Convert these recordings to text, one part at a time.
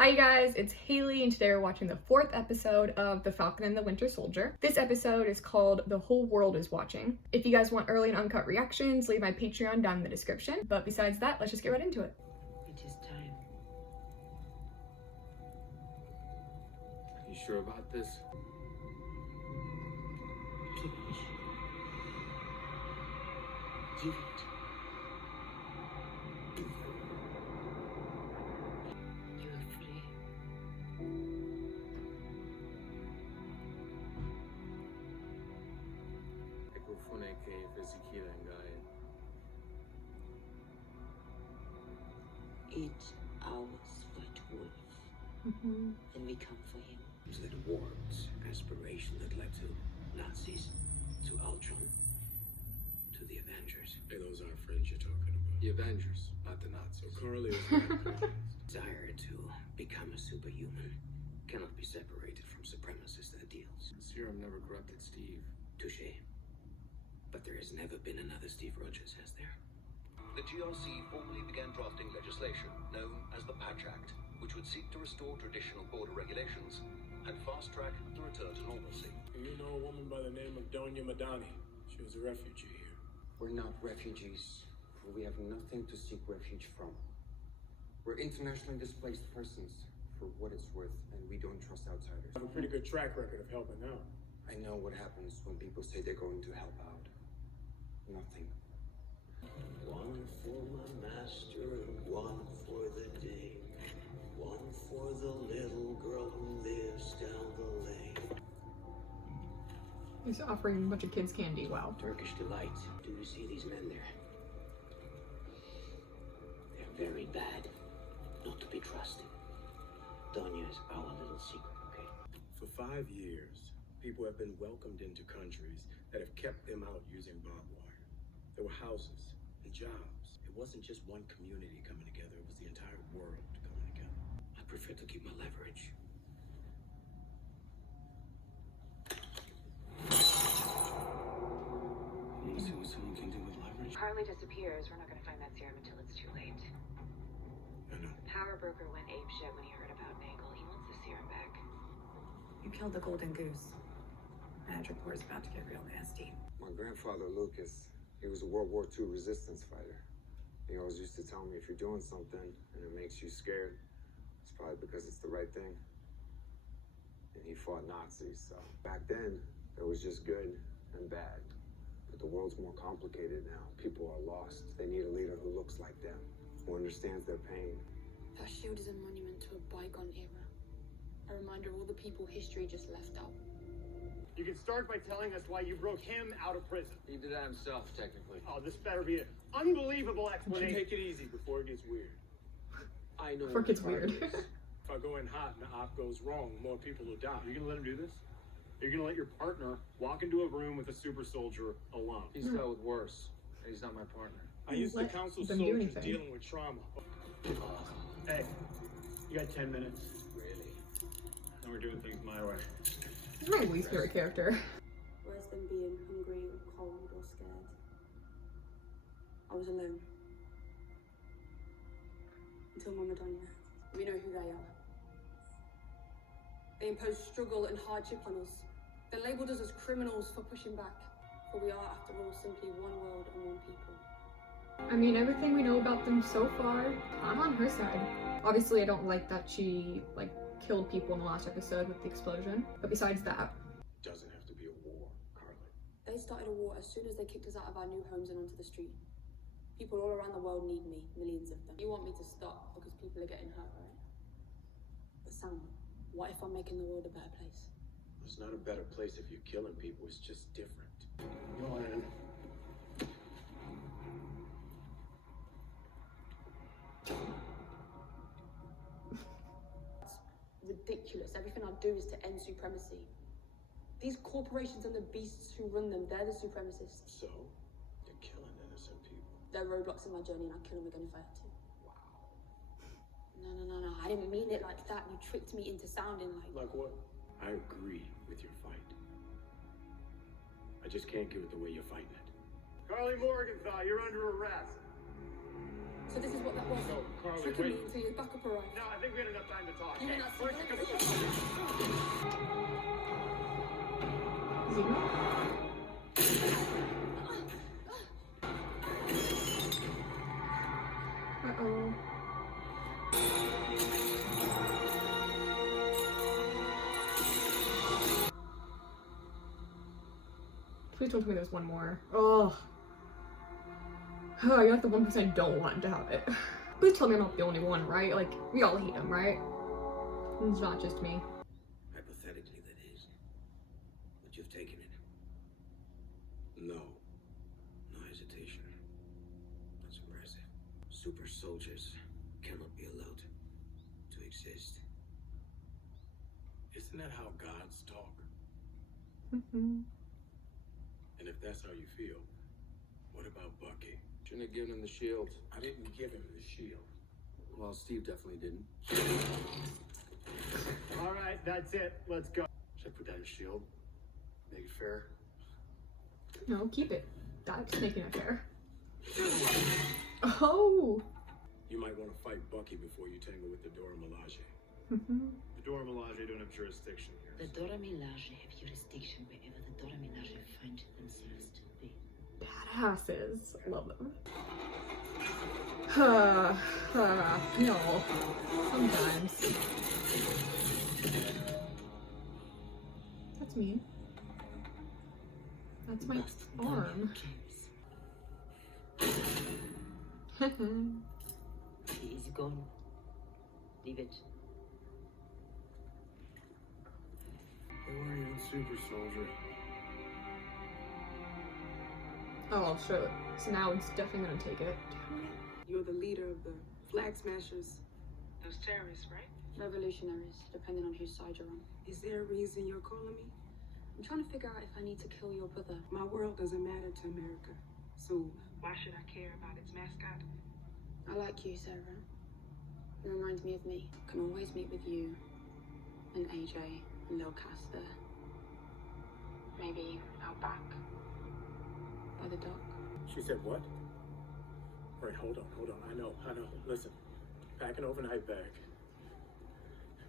Hi you guys, it's Haley and today we're watching the 4th episode of The Falcon and the Winter Soldier. This episode is called The Whole World is Watching. If you guys want early and uncut reactions, leave my Patreon down in the description. But besides that, let's just get right into it. It is time. You sure about this? Give it. Give it. You're free. Ecofune che Ezekiel and Guy. 8 hours for 12. And we come for him. That warped aspiration that led to Nazis, to Ultron, to the Avengers. Hey, those are friends you're talking about. The Avengers, not the Nazis. Karli is not Desire to become a superhuman cannot be separated from supremacist ideals. Serum never corrupted Steve. Touché. But there has never been another Steve Rogers, has there? The GRC formally began drafting legislation known as the Patch Act, which would seek to restore traditional border regulations and fast-track the return to normalcy. You know a woman by the name of Donya Madani. She was a refugee here. We're not refugees, for we have nothing to seek refuge from. We're internationally displaced persons, for what it's worth, and we don't trust outsiders. I have a pretty good track record of helping out. I know what happens when people say they're going to help out. Nothing. One for my master, one for the day, one for the little girl who lives down the lane. He's offering a bunch of kids candy, wow. Turkish delight. Do you see these men there? They're very bad, not to be trusted. Donya is our little secret, okay? For 5 years, people have been welcomed into countries that have kept them out using barbed wire. There were houses and jobs. It wasn't just one community coming together, it was the entire world coming together. I prefer to keep my leverage. You wanna see what someone can do with leverage? Karli disappears, we're not going to find that serum until it's too late. I know. The power broker went apeshit when he heard about Nagel. He wants the serum back. You killed the golden goose. Bad report's about to get real nasty. My grandfather, Lucas, he was a World War II resistance fighter. He always used to tell me, if you're doing something and it makes you scared, it's probably because it's the right thing. And he fought Nazis, so back then, there was just good and bad. But the world's more complicated now. People are lost. They need a leader who looks like them, who understands their pain. That shield is a monument to a bygone era. A reminder of all the people history just left out. You can start by telling us why you broke him out of prison. He did that himself, technically. Oh, this better be an unbelievable explanation. Take it easy before it gets weird. I know. Before it gets weird. If I go in hot and the op goes wrong, more people will die. You're gonna let him do this? You're gonna let your partner walk into a room with a super soldier alone? He's dealt with worse. He's not my partner. I used to Let counsel them do soldiers anything. dealing with trauma. Hey, you got 10 minutes. Really? And we're doing things my way. He's my least favorite character. Worse than being hungry or cold or scared. I was alone. Until Mama Donya. We know who they are. They impose struggle and hardship on us. They labeled us as criminals for pushing back. For we are, after all, simply one world and one people. I mean, everything we know about them so far, I'm on her side. Obviously, I don't like that she, killed people in the last episode with the explosion. But besides that, Doesn't have to be a war, Karli. They started a war as soon as they kicked us out of our new homes and onto the street. People all around the world need me, millions of them. You want me to stop because people are getting hurt, right? But Sam, what if I'm making the world a better place? It's not a better place if you're killing people, it's just different. Go on in. Ridiculous. Everything I do is to end supremacy. These corporations and the beasts who run them, they're the supremacists. So, you're killing innocent people. They're roadblocks in my journey and I'd kill them again if I had to. Wow. No. I didn't mean it like that. You tricked me into sounding like... Like what? I agree with your fight. I just can't give it the way you're fighting it. Karli Morgenthau, you're under arrest. So this is what that was. No, Karli, Tricking me wait. until your backup arrived. No, I think we had enough time to talk. You mean that's First, the you Is he not? Uh-oh. Please don't tell me there's one more. Oh. You're like the 1% don't want to have it. Please tell me I'm not the only one, right? Like, we all hate him, right? It's not just me. Hypothetically, that is. But you've taken it. No. No hesitation. That's impressive. Super soldiers cannot be allowed to exist. Isn't that how gods talk? Mm-hmm. And if that's how you feel, what about Bucky? Shouldn't have given him the shield. I didn't give him the shield. Well, Steve definitely didn't. All right, that's it. Let's go. Should I put down your shield? Make it fair? No, keep it. That's making it fair. Oh! You might want to fight Bucky before you tangle with the Dora Milaje. Mm-hmm. The Dora Milaje don't have jurisdiction here. The Dora Milaje have jurisdiction wherever the Dora Milaje find themselves to be. Badasses. Love them. No. Sometimes. That's mean. That's my arm. He is gone. Leave it. They weren't even super soldier. Oh, sure. So now it's definitely gonna take it. You're the leader of the Flag Smashers. Those terrorists, right? Revolutionaries, depending on whose side you're on. Is there a reason you're calling me? I'm trying to figure out if I need to kill your brother. My world doesn't matter to America. So why should I care about its mascot? I like you, Sarah. You remind me of me. Can always meet with you and AJ and Lil Cass there. Maybe out back by the dock. She said what? All right, hold on. I know. Listen, pack an overnight bag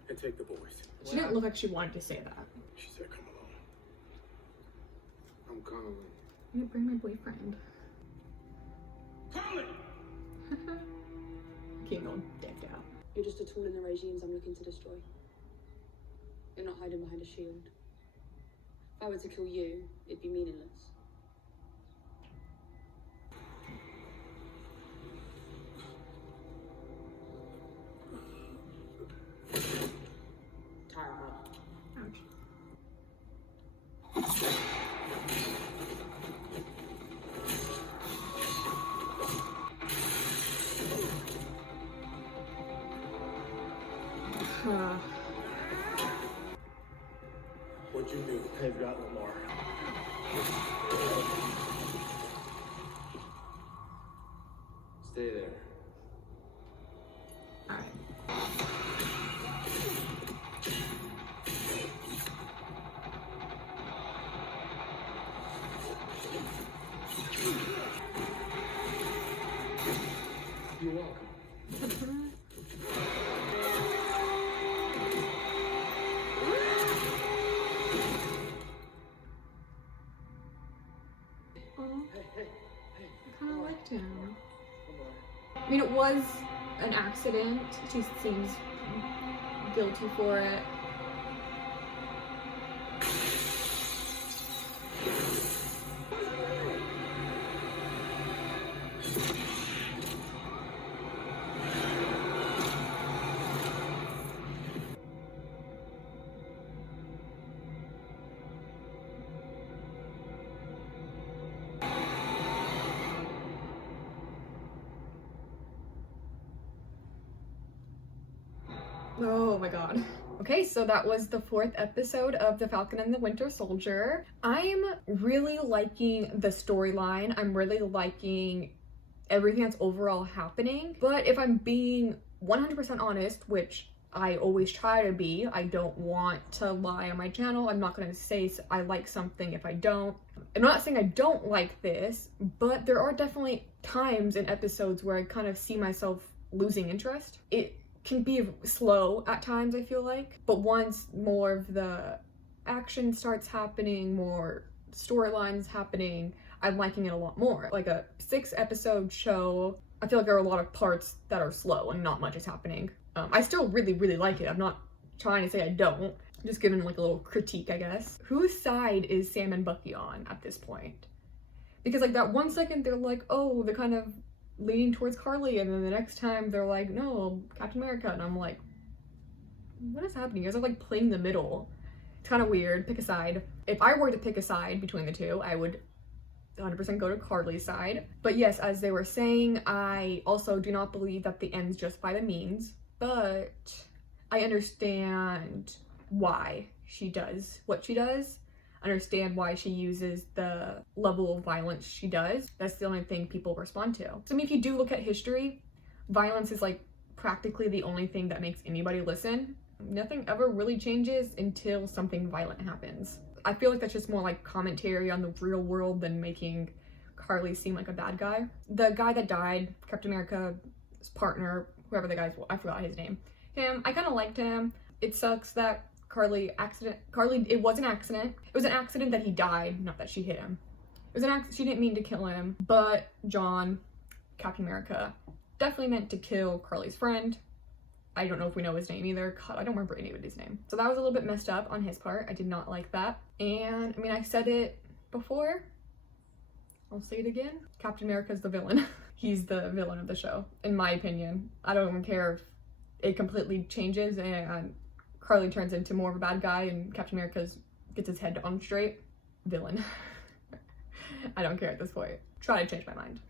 and take the boys. She didn't look like she wanted to say that. She said, come along. I'm coming. I'm gonna bring my boyfriend. Karli! Keep going decked out. You're just a tool in the regimes I'm looking to destroy. You're not hiding behind a shield. If I were to kill you, it'd be meaningless. Tie him up. Ouch. What'd you do? They've got Lemar. Stay there. Alright. You're welcome. I kind of liked him. I mean, it was an accident. She seems guilty for it. Oh my god. Okay, so that was the 4th episode of The Falcon and the Winter Soldier. I'm really liking the storyline. I'm really liking everything that's overall happening. But if I'm being 100% honest, which I always try to be. I don't want to lie on my channel. I'm not going to say I like something if I don't. I'm not saying I don't like this, but there are definitely times in episodes where I kind of see myself losing interest. It can be slow at times, I feel like, but once more of the action starts happening, more storylines happening, I'm liking it a lot more. Like a 6-episode show, I feel like there are a lot of parts that are slow and not much is happening. I still really, really like it. I'm not trying to say I don't. I'm just giving like a little critique, I guess. Whose side is Sam and Bucky on at this point? Because like that 1 second they're like, oh, they're kind of leaning towards Karli, and then the next time they're like, no, Captain America, and I'm like, what is happening? You guys are like playing the middle. It's kind of weird. Pick a side. If I were to pick a side between the two, I would 100% go to Karli's side. But yes, as they were saying, I also do not believe that the ends justify the means, but I understand why she does what she does. Understand why she uses the level of violence she does. That's the only thing people respond to. So I mean, if you do look at history, violence is like practically the only thing that makes anybody listen. Nothing ever really changes until something violent happens. I feel like that's just more like commentary on the real world than making Karli seem like a bad guy. The guy that died, Captain America's partner, whoever the guy's, I forgot his name. Him, I kind of liked him. It sucks that Karli, it was an accident. It was an accident that he died, not that she hit him. It was an accident, she didn't mean to kill him, but John, Captain America, definitely meant to kill Karli's friend. I don't know if we know his name either. God, I don't remember anybody's name. So that was a little bit messed up on his part. I did not like that. And I mean, I said it before. I'll say it again. Captain America's the villain. He's the villain of the show, in my opinion. I don't even care if it completely changes and Karli turns into more of a bad guy and Captain America gets his head on straight. Villain. I don't care at this point. Try to change my mind.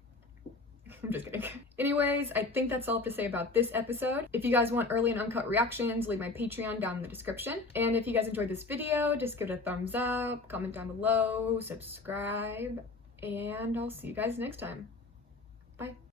I'm just kidding. Anyways, I think that's all I have to say about this episode. If you guys want early and uncut reactions, leave my Patreon down in the description. And if you guys enjoyed this video, just give it a thumbs up, comment down below, subscribe, and I'll see you guys next time. Bye.